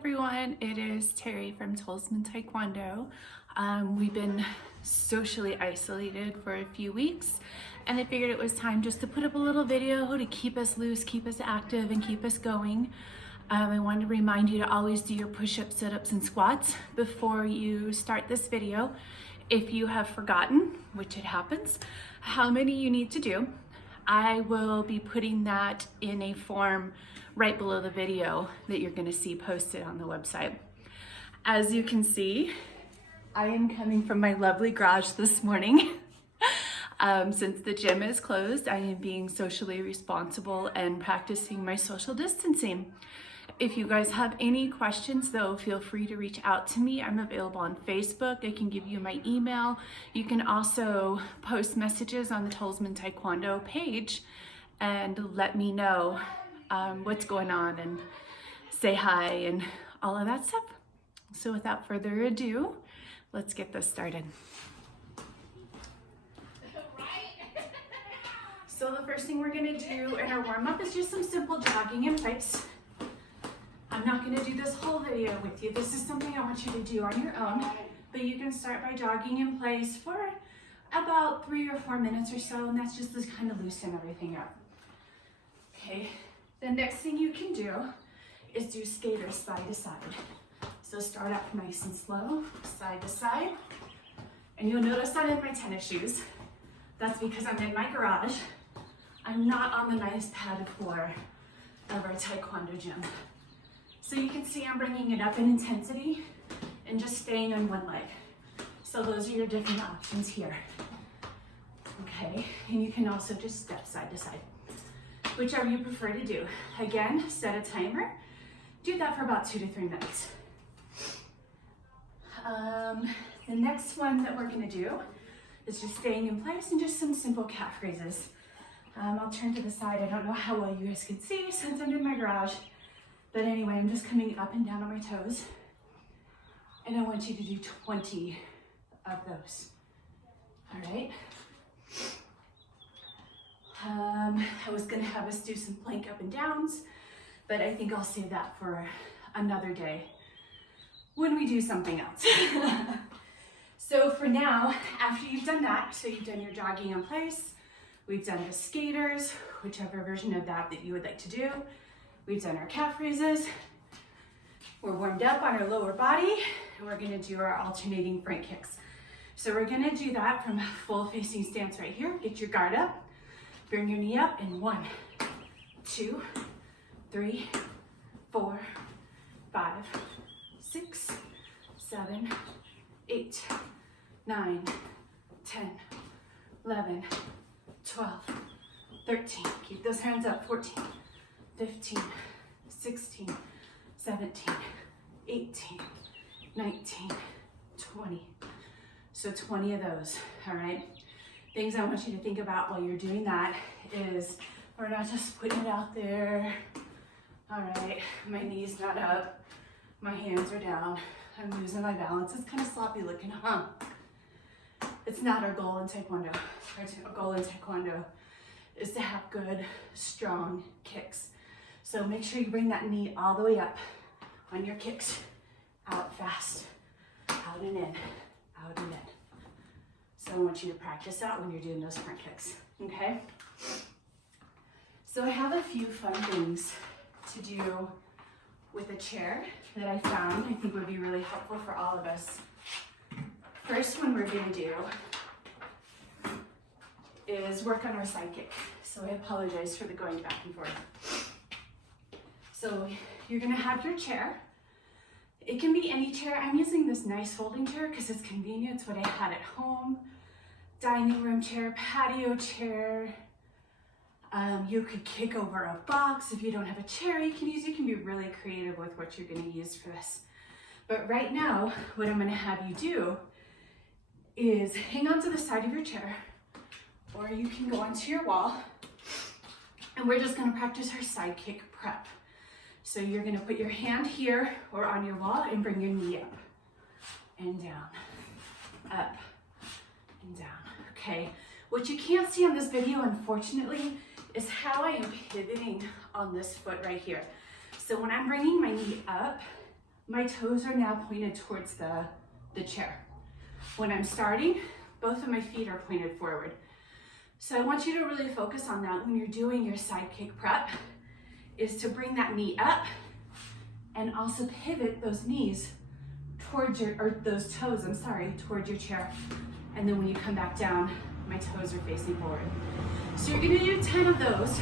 everyone, it is Terry from Talisman Taekwondo. We've been socially isolated for a few weeks and I figured it was time just to put up a little video to keep us loose, keep us active, and keep us going. I wanted to remind you to always do your push-ups, sit-ups, and squats before you start this video. If you have forgotten, which it happens, how many you need to do, I will be putting that in a form right below the video that you're going to see posted on the website. As you can see, I am coming from my lovely garage this morning. Since the gym is closed, I am being socially responsible and practicing my social distancing. If you guys have any questions though, feel free to reach out to me. I'm available on Facebook. I can give you my email. You can also post messages on the Talisman Taekwondo page and let me know what's going on and say hi and all of that stuff. So without further ado, let's get this started. So the first thing we're gonna do in our warm-up is just some simple jogging in place. I'm not gonna do this whole video with you. This is something I want you to do on your own, but you can start by jogging in place for about 3 or 4 minutes or so, and that's just to kind of loosen everything up. Okay, the next thing you can do is do skaters side to side. So start up nice and slow, side to side, and you'll notice I'm in my tennis shoes. That's because I'm in my garage. I'm not on the nice padded floor of our Taekwondo gym. So you can see I'm bringing it up in intensity and just staying on one leg. So those are your different options here. Okay, and you can also just step side to side, whichever you prefer to do. Again, set a timer. Do that for about 2 to 3 minutes. The next one that we're gonna do is just staying in place and just some simple calf raises. I'll turn to the side. I don't know how well you guys can see since I'm in my garage. But anyway, I'm just coming up and down on my toes. And I want you to do 20 of those. All right. I was gonna have us do some plank up and downs, but I think I'll save that for another day when we do something else. So for now, after you've done that, so you've done your jogging in place, we've done the skaters, whichever version of that you would like to do. We've done our calf raises. We're warmed up on our lower body, and we're gonna do our alternating front kicks. So we're gonna do that from a full facing stance right here. Get your guard up, bring your knee up in 1, 2, 3, 4, 5, 6, 7, 8, 9, 10, 11, 12, 13. Keep those hands up. 14, 15, 16, 17, 18, 19, 20. So 20 of those, all right? Things I want you to think about while you're doing that is we're not just putting it out there. All right, my knee's not up, my hands are down, I'm losing my balance. It's kind of sloppy looking, huh? It's not our goal in Taekwondo. Our goal in Taekwondo is to have good, strong kicks. So make sure you bring that knee all the way up on your kicks. Out fast, out and in, out and in. So I want you to practice that when you're doing those front kicks, okay? So I have a few fun things to do with a chair that I found I think would be really helpful for all of us. First one we're gonna do is work on our side kick. So I apologize for the going back and forth. So you're gonna have your chair. It can be any chair. I'm using this nice folding chair because it's convenient. It's what I had at home. Dining room chair, patio chair. You could kick over a box. If you don't have a chair you can be really creative with what you're gonna use for this. But right now, what I'm gonna have you do is hang on to the side of your chair, or you can go onto your wall, and we're just gonna practice our side kick prep. So you're gonna put your hand here or on your wall and bring your knee up and down, up and down, okay? What you can't see on this video, unfortunately, is how I am pivoting on this foot right here. So when I'm bringing my knee up, my toes are now pointed towards the chair. When I'm starting, both of my feet are pointed forward. So I want you to really focus on that when you're doing your side kick prep, is to bring that knee up and also pivot those knees towards your, or those toes, I'm sorry, towards your chair. And then when you come back down, my toes are facing forward. So you're gonna do 10 of those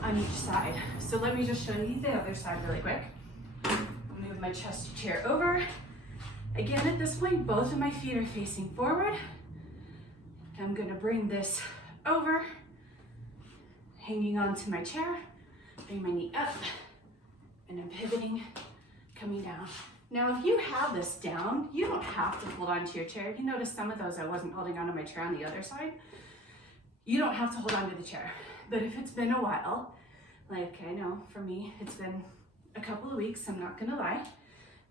on each side. So let me just show you the other side really quick. Move my chest to chair over. Again, at this point, both of my feet are facing forward. I'm gonna bring this over, hanging onto my chair, bring my knee up, and I'm pivoting, coming down. Now, if you have this down, you don't have to hold on to your chair. You notice some of those I wasn't holding onto my chair on the other side. You don't have to hold on to the chair. But if it's been a while, like I know for me, it's been a couple of weeks, I'm not gonna lie,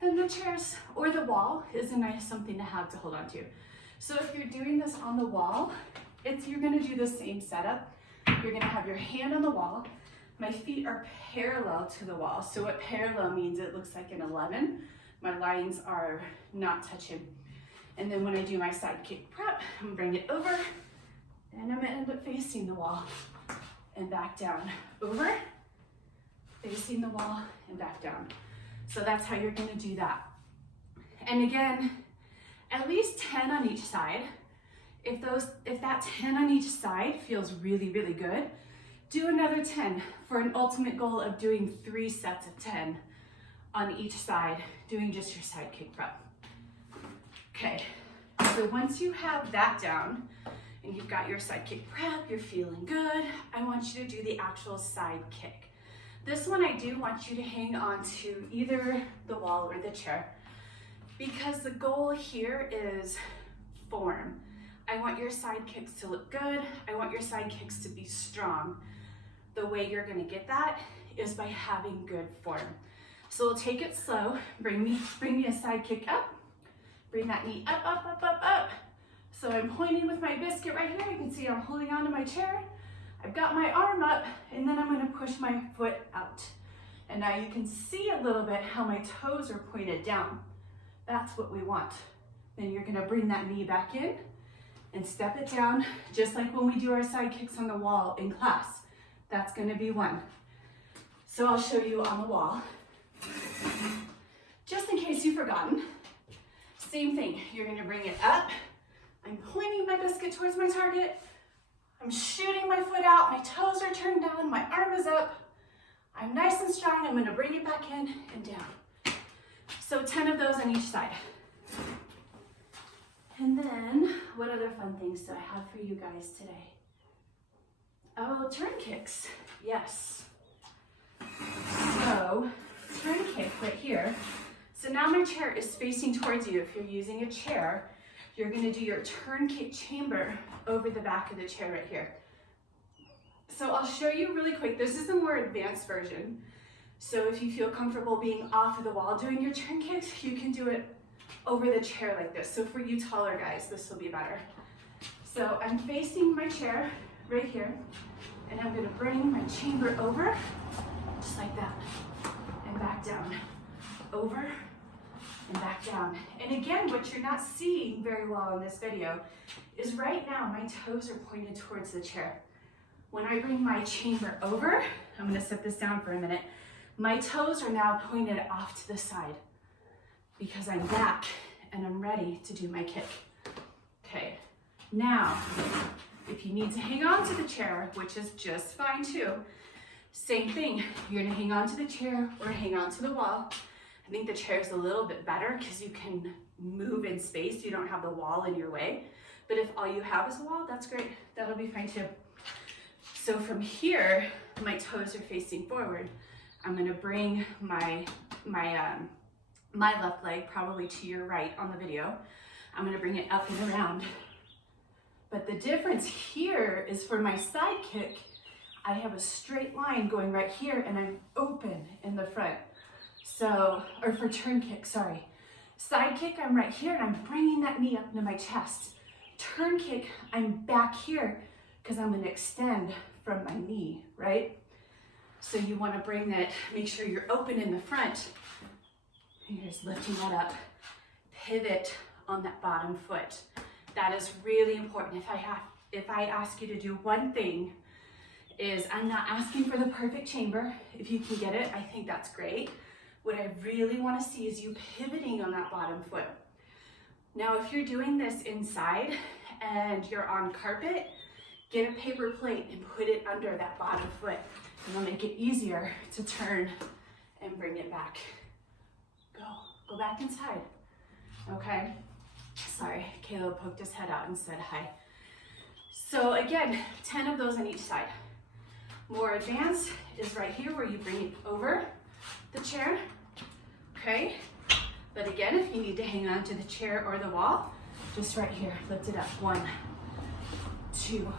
then the chairs or the wall is a nice something to have to hold on to. So if you're doing this on the wall, you're gonna do the same setup. You're gonna have your hand on the wall. My feet are parallel to the wall. So what parallel means, it looks like an 11. My lines are not touching. And then when I do my side kick prep, I'm gonna bring it over and I'm gonna end up facing the wall and back down. Over, facing the wall and back down. So that's how you're gonna do that. And again, at least 10 on each side. If that 10 on each side feels really, really good, do another 10 for an ultimate goal of doing 3 sets of 10 on each side, doing just your side kick prep. Okay, so once you have that down and you've got your side kick prep, you're feeling good, I want you to do the actual side kick. This one I do want you to hang on to either the wall or the chair, because the goal here is form. I want your side kicks to look good. I want your side kicks to be strong. The way you're gonna get that is by having good form. So we'll take it slow. Bring me a side kick up. Bring that knee up, up, up, up, up. So I'm pointing with my biscuit right here. You can see I'm holding onto my chair. I've got my arm up, and then I'm gonna push my foot out. And now you can see a little bit how my toes are pointed down. That's what we want. Then you're gonna bring that knee back in and step it down, just like when we do our side kicks on the wall in class. That's gonna be 1. So I'll show you on the wall. Just in case you've forgotten, same thing. You're gonna bring it up. I'm pointing my biscuit towards my target. I'm shooting my foot out. My toes are turned down. My arm is up. I'm nice and strong. I'm gonna bring it back in and down. So 10 of those on each side. And then, what other fun things do I have for you guys today? Oh, turn kicks, yes. So, turn kick right here. So now my chair is facing towards you. If you're using a chair, you're gonna do your turn kick chamber over the back of the chair right here. So I'll show you really quick. This is a more advanced version. So if you feel comfortable being off of the wall doing your turn kicks, you can do it over the chair like this. So for you taller guys, this will be better. So I'm facing my chair right here, and I'm gonna bring my chamber over, just like that, and back down, over, and back down. And again, what you're not seeing very well in this video is right now my toes are pointed towards the chair. When I bring my chamber over, I'm gonna set this down for a minute, my toes are now pointed off to the side because I'm back and I'm ready to do my kick. Okay, now, if you need to hang on to the chair, which is just fine too, same thing. You're gonna hang on to the chair or hang on to the wall. I think the chair is a little bit better because you can move in space. You don't have the wall in your way. But if all you have is a wall, that's great. That'll be fine too. So from here, my toes are facing forward. I'm gonna bring my left leg probably to your right on the video. I'm gonna bring it up and around. But the difference here is for my side kick, I have a straight line going right here and I'm open in the front. So, or for turn kick, sorry. Side kick, I'm right here and I'm bringing that knee up into my chest. Turn kick, I'm back here because I'm gonna extend from my knee, right? So you wanna bring that, make sure you're open in the front. And you're just lifting that up. Pivot on that bottom foot. That is really important. If I ask you to do one thing, is I'm not asking for the perfect chamber. If you can get it, I think that's great. What I really want to see is you pivoting on that bottom foot. Now, if you're doing this inside and you're on carpet, get a paper plate and put it under that bottom foot. And it'll make it easier to turn and bring it back. Go back inside. Okay. Sorry, Caleb poked his head out and said hi. So again, 10 of those on each side. More advanced is right here where you bring it over the chair, okay? But again, if you need to hang on to the chair or the wall, just right here, lift it up. 1, 2,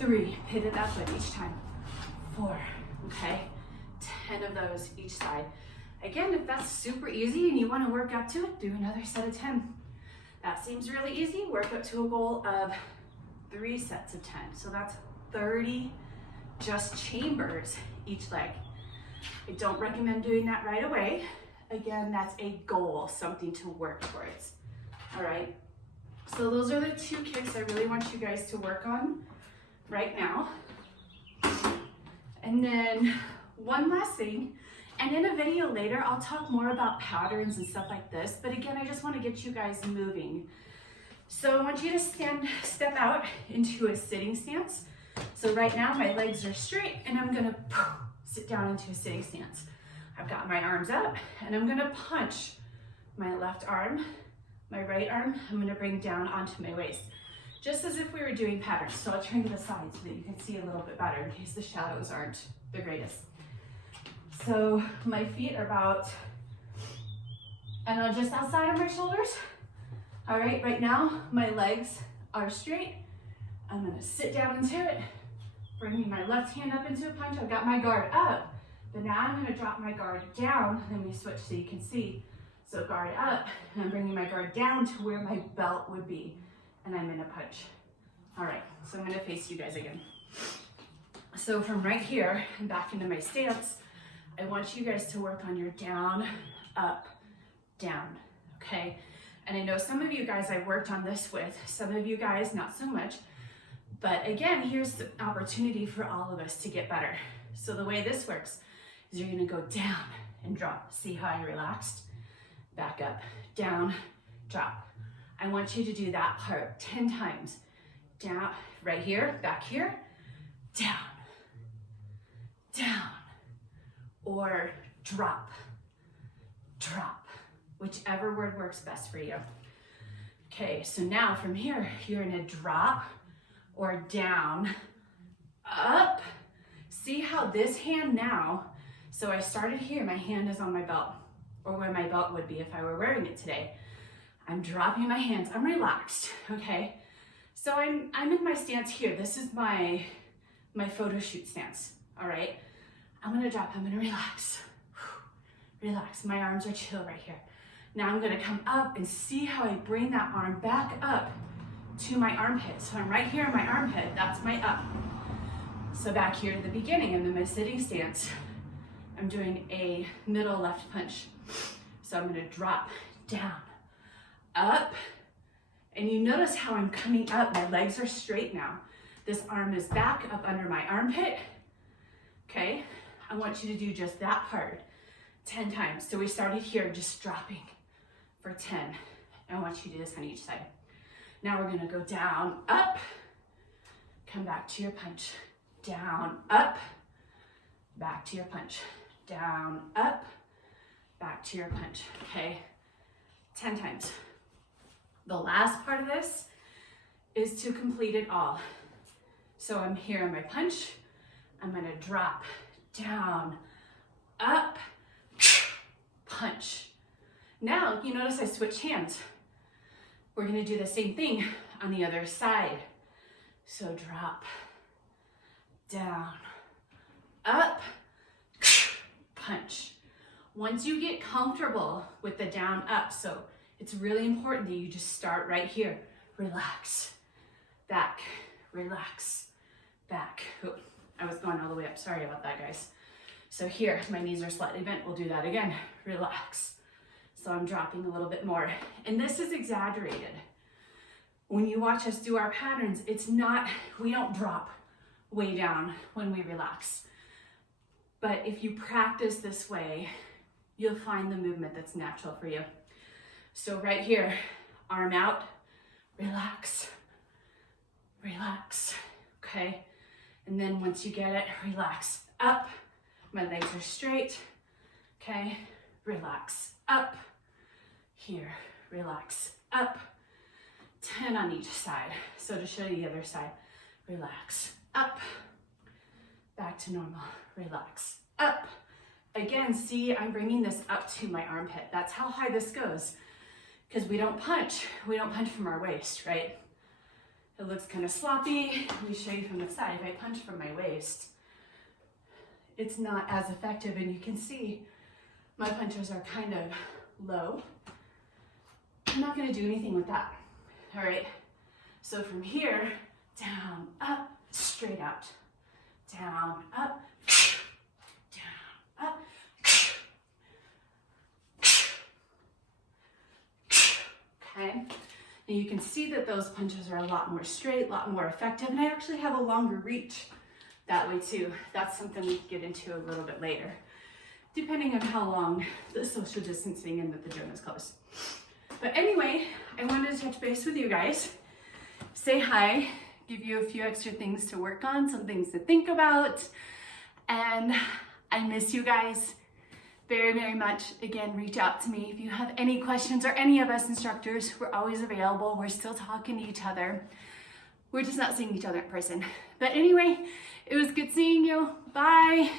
3, pivot that foot each time. 4, okay? 10 of those each side. Again, if that's super easy and you want to work up to it, do another set of 10. That seems really easy. Work up to a goal of 3 sets of 10. So that's 30 just chambers each leg. I don't recommend doing that right away. Again, that's a goal, something to work towards. All right. So those are the 2 kicks I really want you guys to work on right now. And then one last thing. And in a video later, I'll talk more about patterns and stuff like this. But again, I just want to get you guys moving. So I want you to step out into a sitting stance. So right now my legs are straight and I'm gonna sit down into a sitting stance. I've got my arms up and I'm gonna punch my left arm, my right arm, I'm gonna bring down onto my waist. Just as if we were doing patterns. So I'll turn to the side so that you can see a little bit better in case the shadows aren't the greatest. So my feet are about, and just outside of my shoulders. All right, right now my legs are straight. I'm gonna sit down into it, bringing my left hand up into a punch. I've got my guard up, but now I'm gonna drop my guard down. Let me switch so you can see. So guard up, and I'm bringing my guard down to where my belt would be, and I'm in a punch. All right, so I'm gonna face you guys again. So from right here and back into my stance, I want you guys to work on your down, up, down, okay? And I know some of you guys I worked on this with, some of you guys not so much, but again, here's the opportunity for all of us to get better. So the way this works is you're gonna go down and drop. See how I relaxed? Back up, down, drop. I want you to do that part 10 times. Down, right here, back here, down, down, or drop, drop, whichever word works best for you. Okay, so now from here, you're gonna drop or down, up. See how this hand now, so I started here, my hand is on my belt, or where my belt would be if I were wearing it today. I'm dropping my hands, I'm relaxed, okay? So I'm in my stance here. This is my photo shoot stance, all right? I'm gonna drop, I'm gonna relax. Relax, my arms are chill right here. Now I'm gonna come up and see how I bring that arm back up to my armpit. So I'm right here in my armpit, that's my up. So back here to the beginning, I'm in my sitting stance. I'm doing a middle left punch. So I'm gonna drop, down, up, and you notice how I'm coming up, my legs are straight now. This arm is back up under my armpit, okay? I want you to do just that part 10 times. So we started here just dropping for 10. I want you to do this on each side. Now we're gonna go down, up, come back to your punch. Down, up, back to your punch. Down, up, back to your punch, okay? 10 times. The last part of this is to complete it all. So I'm here on my punch. I'm gonna drop, down, up, punch. Now, you notice I switch hands. We're gonna do the same thing on the other side. So drop, down, up, punch. Once you get comfortable with the down, up, so it's really important that you just start right here. Relax, back, relax, back. Oh, I was going all the way up, sorry about that, guys. So here, my knees are slightly bent. We'll do that again. Relax. So I'm dropping a little bit more. And this is exaggerated. When you watch us do our patterns, it's not, we don't drop way down when we relax. But if you practice this way, you'll find the movement that's natural for you. So right here, arm out, relax, relax, okay? And then once you get it, relax up. My legs are straight, okay? Relax up. Here, relax up. 10 on each side. So to show you the other side, relax up. Back to normal, relax up. Again, see, I'm bringing this up to my armpit. That's how high this goes. Because we don't punch from our waist, right? It looks kind of sloppy. Let me show you from the side. If I punch from my waist, it's not as effective, and you can see my punches are kind of low. I'm not gonna do anything with that, all right? So from here, down, up, straight out. Down, up, down, up. Okay, and you can see that those punches are a lot more straight, a lot more effective, and I actually have a longer reach that way too. That's something we can get into a little bit later, depending on how long the social distancing and that the gym is closed. But anyway, I wanted to touch base with you guys, say hi, give you a few extra things to work on, some things to think about, and I miss you guys very, very much. Again, reach out to me if you have any questions, or any of us instructors. We're always available. We're still talking to each other. We're just not seeing each other in person. But anyway, it was good seeing you. Bye.